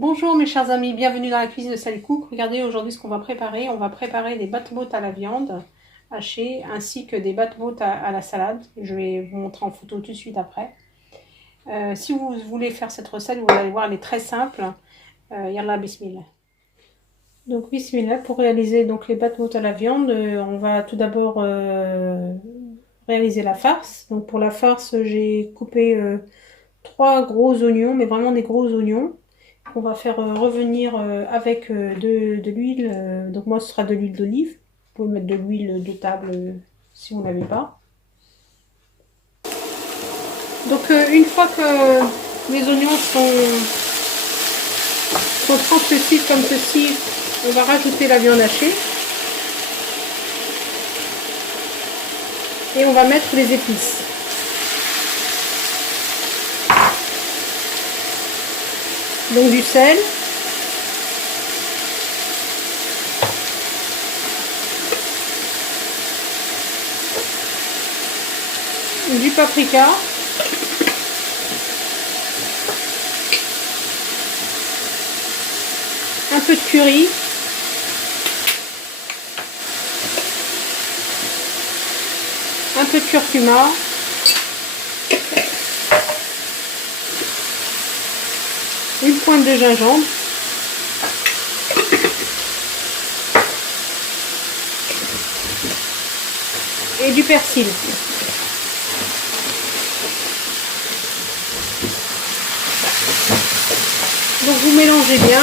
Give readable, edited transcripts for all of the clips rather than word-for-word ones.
Bonjour mes chers amis, bienvenue dans la cuisine de Sally Cook. Regardez aujourd'hui ce qu'on va préparer. On va préparer des battemoules à la viande hachée ainsi que des battemoules à la salade. Je vais vous montrer en photo tout de suite après. Si vous voulez faire cette recette, vous allez voir, elle est très simple. Yallah, bismillah. Donc bismillah, pour réaliser donc les battemoules à la viande, on va tout d'abord réaliser la farce. Donc pour la farce, j'ai coupé 3 gros oignons, mais vraiment des gros oignons. On va faire revenir avec de l'huile. Donc moi, ce sera de l'huile d'olive. Vous pouvez mettre de l'huile de table si vous n'avez pas. Donc une fois que les oignons sont translucides comme ceci, on va rajouter la viande hachée. Et on va mettre les épices. Donc du sel. Du paprika. Un peu de curry. Un peu de curcuma. Une pointe de gingembre. Et du persil. Donc vous mélangez bien.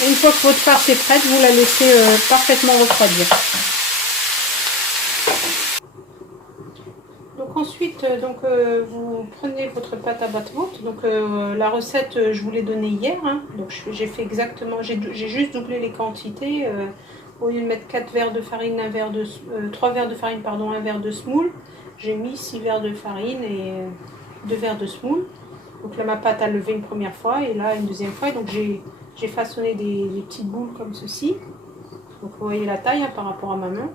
Et une fois que votre farce est prête, vous la laissez parfaitement refroidir. Donc ensuite, vous prenez votre pâte à battemoules. Donc la recette, je vous l'ai donnée hier. Hein. Donc j'ai fait exactement, j'ai juste doublé les quantités. Au lieu de mettre 4 verres de farine, 3 verres de farine, pardon, 1 verre de semoule, j'ai mis 6 verres de farine et 2 verres de semoule. Donc là, ma pâte a levé une première fois et là une deuxième fois. Et donc j'ai façonné des petites boules comme ceci. Donc vous voyez la taille hein, par rapport à ma main.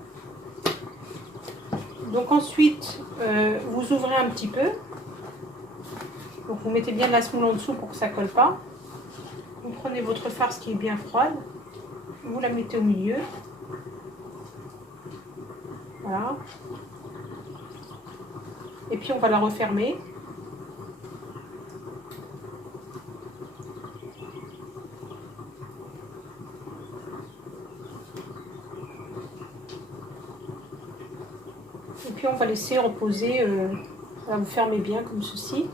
Donc ensuite, vous ouvrez un petit peu. Donc vous mettez bien de la semoule en dessous pour que ça ne colle pas. Vous prenez votre farce qui est bien froide. Vous la mettez au milieu. Voilà. Et puis on va la refermer. Et puis on va laisser reposer, vous fermez bien comme ceci.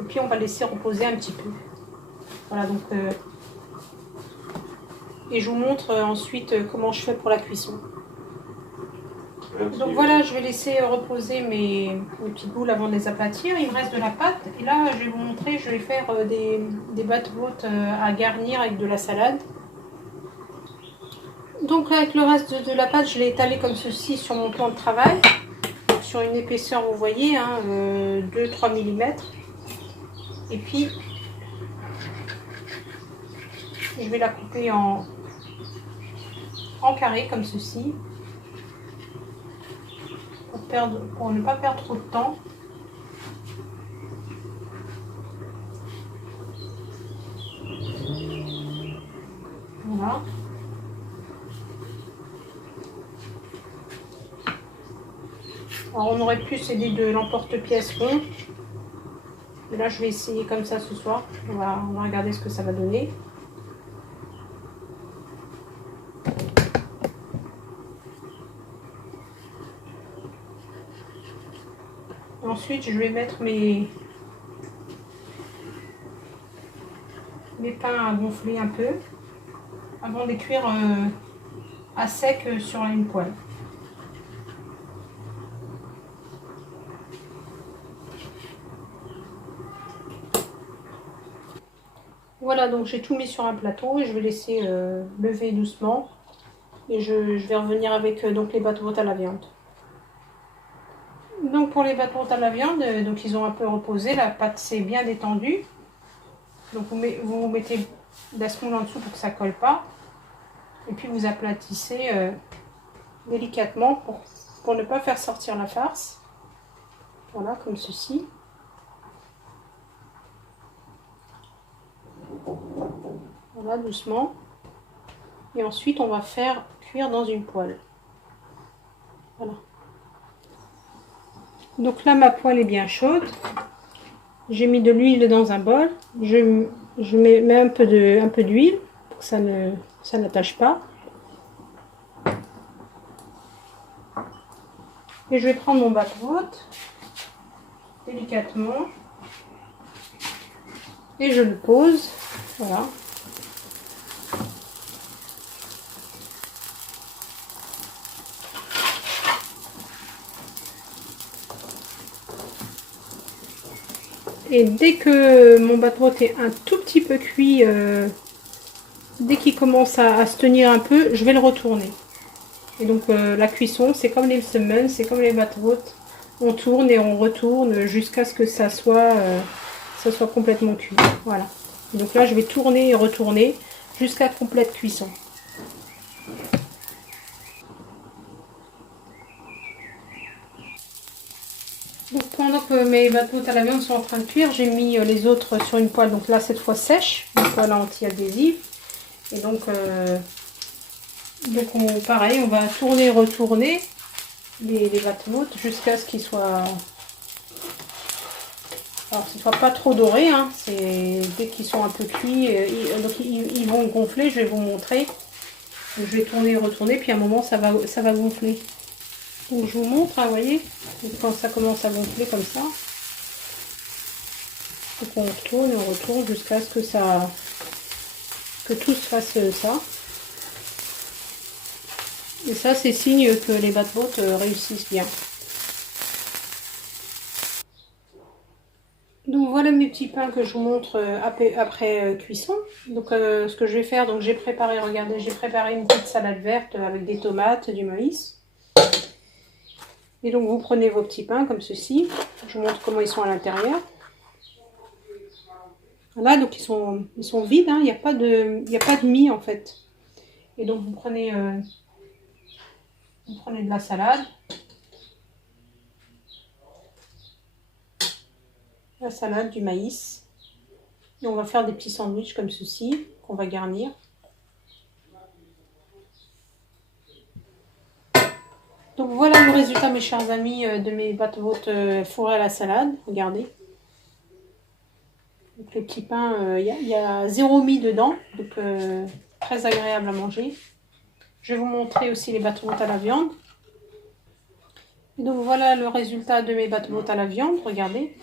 Et puis on va laisser reposer un petit peu. Voilà donc, et je vous montre ensuite comment je fais pour la cuisson. Donc voilà, je vais laisser reposer mes petites boules avant de les aplatir. Il me reste de la pâte. Et là, je vais vous montrer, je vais faire des battemoules à garnir avec de la salade. Donc avec le reste de la pâte, je l'ai étalé comme ceci sur mon plan de travail. Sur une épaisseur, vous voyez, hein, 2-3 mm. Et puis, je vais la couper en carré comme ceci. Pour ne pas perdre trop de temps. Voilà. Alors on aurait pu s'aider de l'emporte-pièce rond. Mais là je vais essayer comme ça ce soir. On va regarder ce que ça va donner. Ensuite je vais mettre mes pains à gonfler un peu avant de les cuire à sec sur une poêle. Voilà, donc j'ai tout mis sur un plateau et je vais laisser lever doucement. Et je vais revenir avec donc les battemoules à la viande. Donc pour les battemoules à la viande, donc ils ont un peu reposé, la pâte s'est bien détendue. Donc vous mettez de la semoule en dessous pour que ça ne colle pas. Et puis vous aplatissez délicatement pour ne pas faire sortir la farce. Voilà, comme ceci. Voilà, doucement. Et ensuite, on va faire cuire dans une poêle. Voilà. Donc là, ma poêle est bien chaude. J'ai mis de l'huile dans un bol. Je mets un peu d'huile pour que ça n'attache pas. Et je vais prendre mon batte-voûte délicatement et je le pose. Voilà. Et dès que mon batte-voûte est un tout petit peu cuit, dès qu'il commence à se tenir un peu, je vais le retourner. Et donc la cuisson, c'est comme les semelles, c'est comme les batte-voûtes. On tourne et on retourne jusqu'à ce que ça soit complètement cuit. Voilà. Et donc là, je vais tourner et retourner jusqu'à complète cuisson. Donc pendant que mes batte-voûtes à la viande sont en train de cuire, j'ai mis les autres sur une poêle. Donc là, cette fois sèche, une poêle anti-adhésive. Et donc pareil, on va tourner et retourner les batte-voûtes jusqu'à ce qu'ils soient... Alors, ce ne soit pas trop doré, hein. C'est dès qu'ils sont un peu cuits, donc ils vont gonfler. Je vais vous montrer. Donc, je vais tourner et retourner, puis à un moment, ça va gonfler. Donc, je vous montre, hein, vous voyez, quand ça commence à gonfler comme ça. Donc, on retourne et on retourne jusqu'à ce que tout se fasse ça. Et ça, c'est signe que les batte-voûtes réussissent bien. Donc voilà mes petits pains que je vous montre après cuisson. Donc ce que je vais faire, donc j'ai préparé, regardez, j'ai préparé une petite salade verte avec des tomates, du maïs. Et donc vous prenez vos petits pains comme ceci. Je vous montre comment ils sont à l'intérieur. Voilà, donc ils sont vides, hein, il n'y a pas de mie en fait. Et donc vous prenez de la salade. La salade, du maïs. Et on va faire des petits sandwichs comme ceci, qu'on va garnir. Donc voilà le résultat, mes chers amis, de mes batte-voûtes fourrés à la salade. Regardez. Donc les petits pains, il y a 0 mie dedans, donc très agréable à manger. Je vais vous montrer aussi les batte-voûtes à la viande. Et donc voilà le résultat de mes batte-voûtes à la viande, regardez.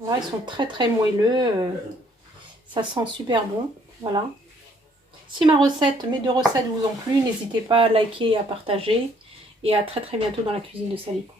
Voilà, ils sont très très moelleux, ça sent super bon, voilà. Si mes 2 recettes vous ont plu, n'hésitez pas à liker et à partager. Et à très très bientôt dans la cuisine de Sally Cook.